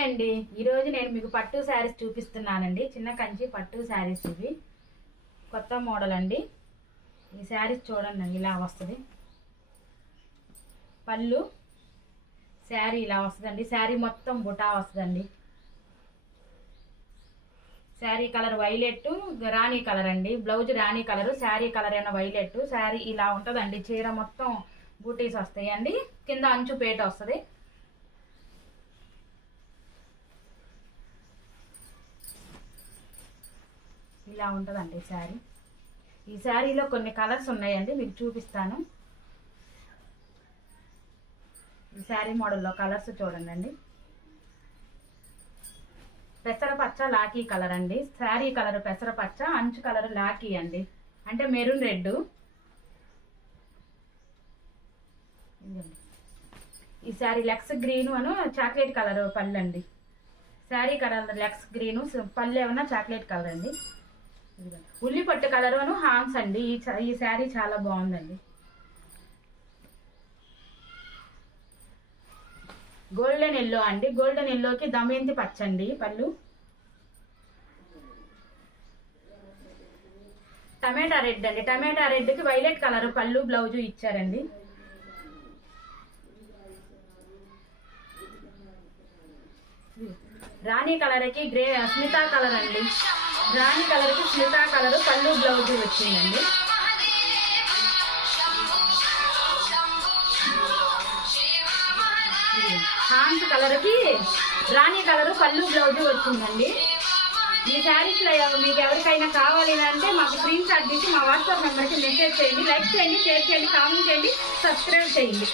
Hi అండి, ఈరోజు నేను మీకు పట్టు శారీస్ చూపిస్తున్నానండి. చిన్న కంచి పట్టు శారీస్ ఇవి కొత్త మోడల్ అండి. ఈ శారీస్ చూడండి, ఇలా వస్తుంది. పళ్ళు శారీ ఇలా వస్తుందండి. శారీ మొత్తం బుటా వస్తుందండి. శారీ కలర్ వైలెట్ రాణి కలర్ అండి. బ్లౌజ్ రాణి కలర్, శారీ కలర్ ఏమో వైలెట్. శారీ ఇలా ఉంటుందండి. చీర మొత్తం బూటీస్ వస్తాయండి. కింద అంచు పేట వస్తుంది. ఇలా ఉంటుందండి శారీ. ఈ శారీలో కొన్ని కలర్స్ ఉన్నాయండి, మీకు చూపిస్తాను. ఈ శారీ మోడల్లో కలర్స్ చూడండి. పెసరపచ్చ లాకీ కలర్ అండి. శారీ కలర్ పెసరపచ్చ, అంచు కలర్ లాకీ అండి, అంటే మెరూన్ రెడ్. ఈ శారీ లెక్స్ గ్రీన్ అను చాక్లెట్ కలర్ పళ్ళు అండి. శారీ కలర్ లెక్స్ గ్రీన్, పళ్ళు ఏమన్నా చాక్లెట్ కలర్ అండి. ఉల్లి పట్టు కలర్ అను హాంగ్స్ అండి. ఈ శారీ చాలా బాగుందండి. గోల్డెన్ ఎల్లో అండి. గోల్డెన్ ఎల్లోకి దమయంతి పచ్చండి పళ్ళు. టమాటా రెడ్ అండి. టమాటా రెడ్కి వైలెట్ కలర్ పళ్ళు, బ్లౌజు ఇచ్చారండి. రాణి కలర్కి గ్రే స్మితా కలర్ అండి. రాణి కలర్కి స్మితా కలర్ పళ్ళు, బ్లౌజ్ వచ్చిందండి. హాన్స్ కలర్కి రాణి కలర్ పళ్ళు, బ్లౌజ్ వచ్చిందండి. ఈ శారీస్ మీకు ఎవరికైనా కావాలి అంటే మాకు స్క్రీన్ షాట్ తీసి మా వాట్సాప్ నెంబర్కి మెసేజ్ చేయండి. లైక్ చేయండి, షేర్ చేయండి, కామెంట్ చేయండి, సబ్స్క్రైబ్ చేయండి.